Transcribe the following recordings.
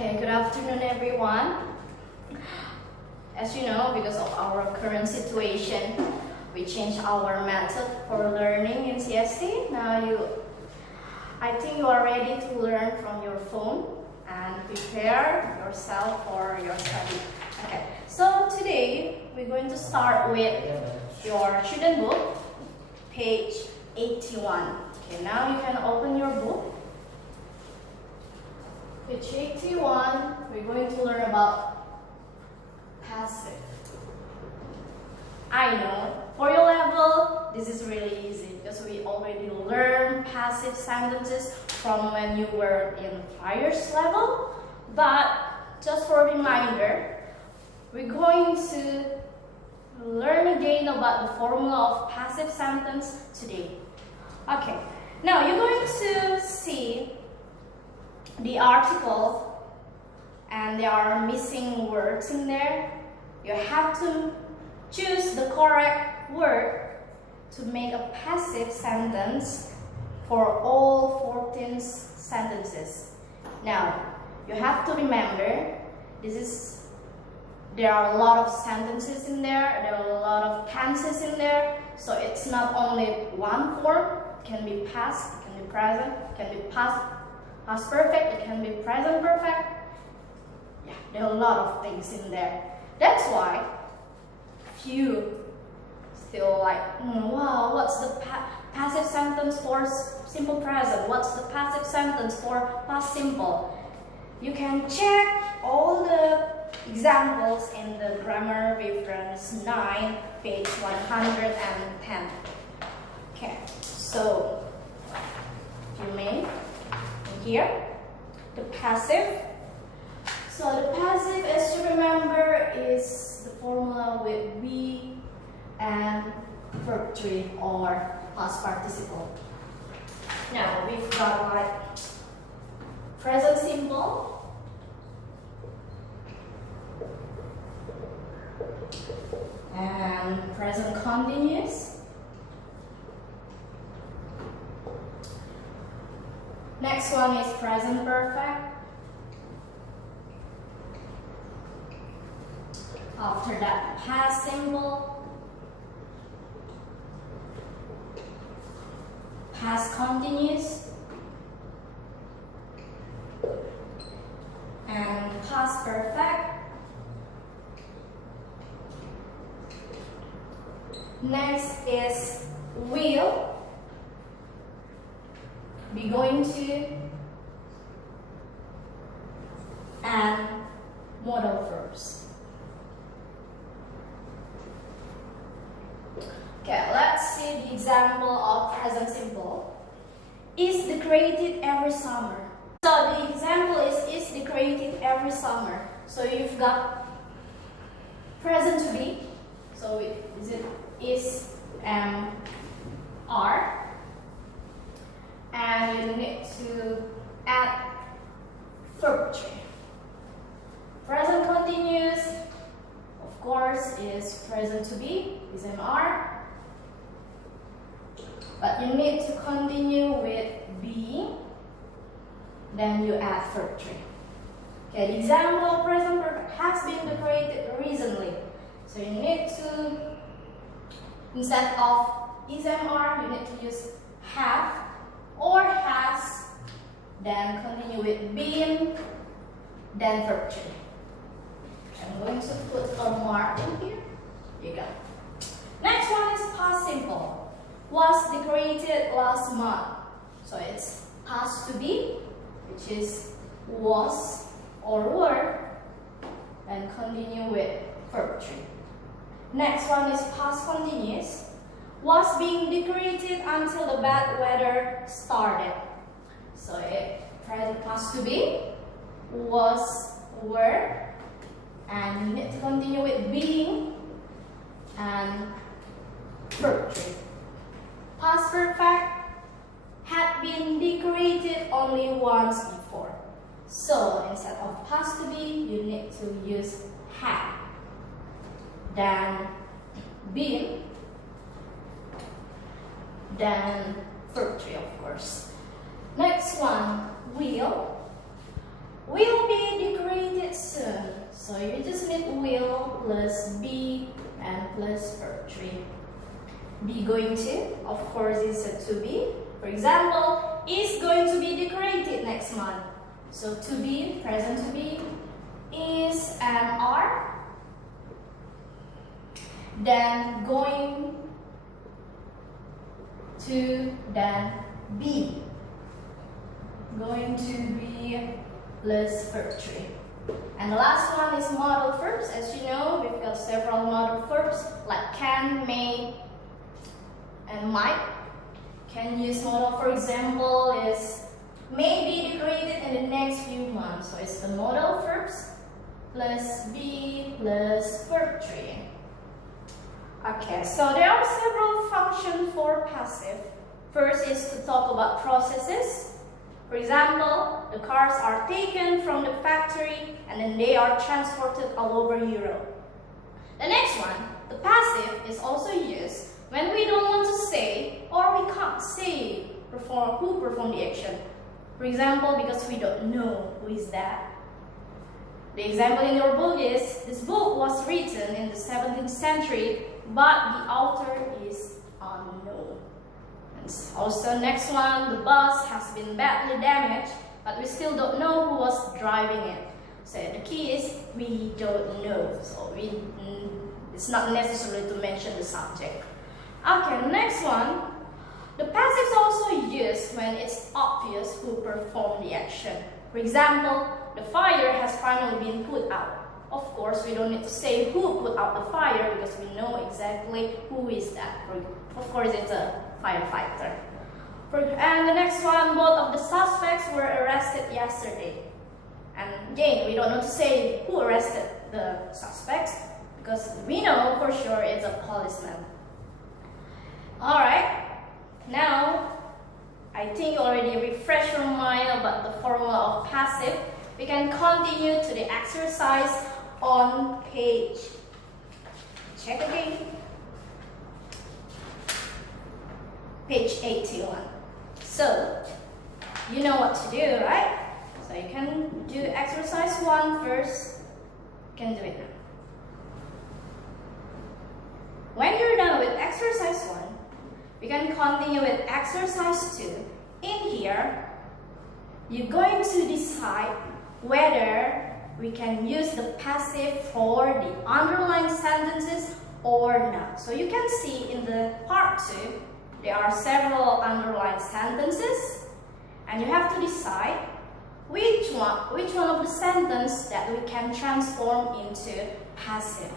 Okay, good afternoon everyone. As you know, because of our current situation, we changed our method for learning in CST. Now I think you are ready to learn from your phone and prepare yourself for your study. Okay, so today we're going to start with your children book, page 81. Okay, now you can open your book. Page 81, we're going to learn about passive. I know, for your level, this is really easy because we already learned passive sentences from when you were in Flyers level. But just for a reminder, we're going to learn again about the formula of passive sentence today. Okay, now you're going to see the article and there are missing words in there. You have to choose the correct word to make a passive sentence for all 14 sentences. Now, you have to remember, there are a lot of sentences in there are a lot of tenses in there, so it's not only one form. It can be past, it can be present, it can be past perfect, it can be present perfect. Yeah, there are a lot of things in there. That's why few still like, wow, what's the passive sentence for simple present? What's the passive sentence for past simple? You can check all the examples in the grammar reference 9, page 110. Okay, so if you may, here, the passive. So the passive, as you remember, is the formula with be and verb 3 or past participle. Now we've got like present simple, and present continuous. Next one is present perfect. After that, past simple, past continuous, and past perfect. Next is will. Be going to, and modal verbs. Okay, let's see the example of present simple. Is decorated every summer. So the example is decorated every summer. So you've got present to be. So it is are. And you need to add verb 3. Present continuous, of course, is present to be, is are. But you need to continue with being, then you add verb 3. Okay, the example of present perfect has been decorated recently. So you need to, instead of is are, you need to use have or has, then continue with been, then verb 3. I'm going to put a mark in here. Here you go. Next one is past simple. Was decorated last month. So it's past to be, which is was or were, and continue with verb 3. Next one is past continuous. Was being decorated until the bad weather started. So it present past to be, was, were, and you need to continue with being and verb 3. Past perfect had been decorated only once before. So instead of past to be, you need to use had. Then been, then verb 3, of course. Next one, will be So you just need will plus be and plus verb 3. Be going to, of course, is a to be. For example, is going to be decorated next month. So to be, present to be, is and are. Then going to, then be. Going to be plus verb 3. And the last one is modal verbs. As you know, we've got several modal verbs like can, may, and might. Can use modal, for example, is may be decorated in the next few months. So it's the modal verbs plus be plus verb 3. Okay, so there are several functions for passive. First is to talk about processes. For example, the cars are taken from the factory and then they are transported all over Europe. The next one, the passive, is also used when we don't want to say or we can't say who performed the action. For example, because we don't know who is that. The example in your book is, this book was written in the 17th century, but the author is unknown. And also next one, the bus has been badly damaged, but we still don't know who was driving it. So the key is, we don't know. So it's not necessary to mention the subject. Okay, next one. The passive is also used when it's obvious who performed the action. For example, the fire has finally been put out. Of course, we don't need to say who put out the fire because we know exactly who is that. Of course, it's a firefighter. And the next one, both of the suspects were arrested yesterday. And again, we don't know to say who arrested the suspects because we know for sure it's a policeman. Alright, now I think you already refreshed your mind about the formula of passive. We can continue to the exercise on page. Check again. Page 81. So, you know what to do, right? So you can do exercise 1 first. You can do it now. When you're done with exercise 1, we can continue with exercise 2. In here, you're going to decide whether we can use the passive for the underlined sentences or not. So you can see in the part 2, there are several underlined sentences, and you have to decide which one of the sentences that we can transform into passive.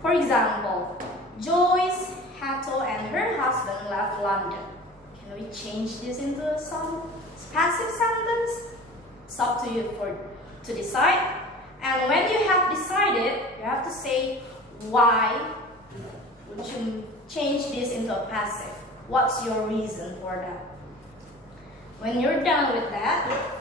For example, Joyce, Hato, and her husband left London. Can we change this into some passive sentence? It's up to you to decide. And when you have decided, you have to say why would you change this into a passive. What's your reason for that? When you're done with that,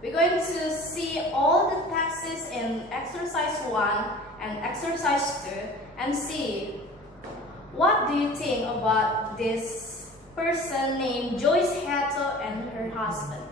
we're going to see all the texts in exercise 1 and exercise 2 and see what do you think about this person named Joyce Hato and her husband.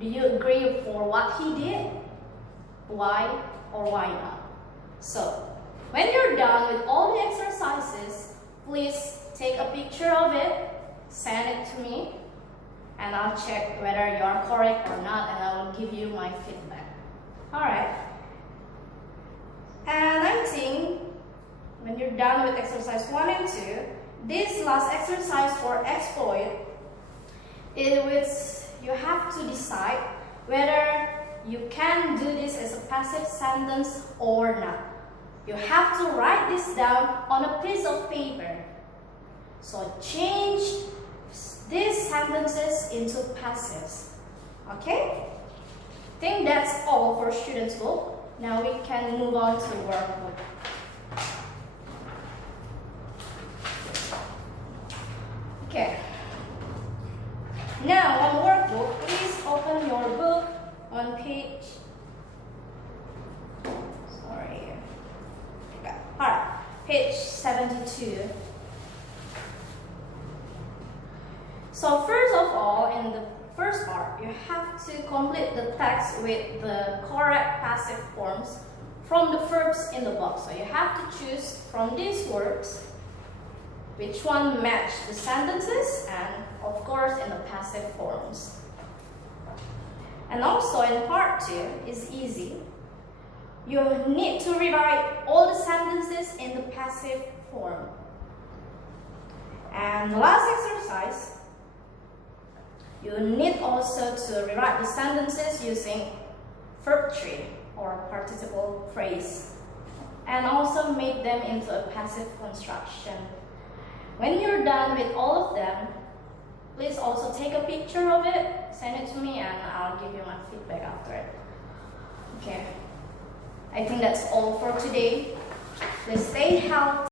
Do you agree for what he did? Why or why not? So, when you're done with all the exercises, please take a picture of it, send it to me, and I'll check whether you're correct or not, and I will give you my feedback. Alright. And I think when you're done with exercise 1 and 2, this last exercise for exploit, in which you have to decide whether you can do this as a passive sentence or not. You have to write this down on a piece of paper. So change these sentences into passives. Okay? I think that's all for students' book. Now we can move on to workbook. Okay. Now on workbook, please open your book on page. Alright, page 72. So first of all, in the first part, you have to complete the text with the correct passive forms from the verbs in the box. So you have to choose from these verbs which one match the sentences, and of course in the passive forms. And also in part 2 is easy. You need to rewrite all the sentences in the passive form. And the last exercise, you need also to rewrite the sentences using verb tree or participle phrase, and also make them into a passive construction. When you're done with all of them, please also take a picture of it, send it to me, and I'll give you my feedback after it. Okay, I think that's all for today. Please stay healthy.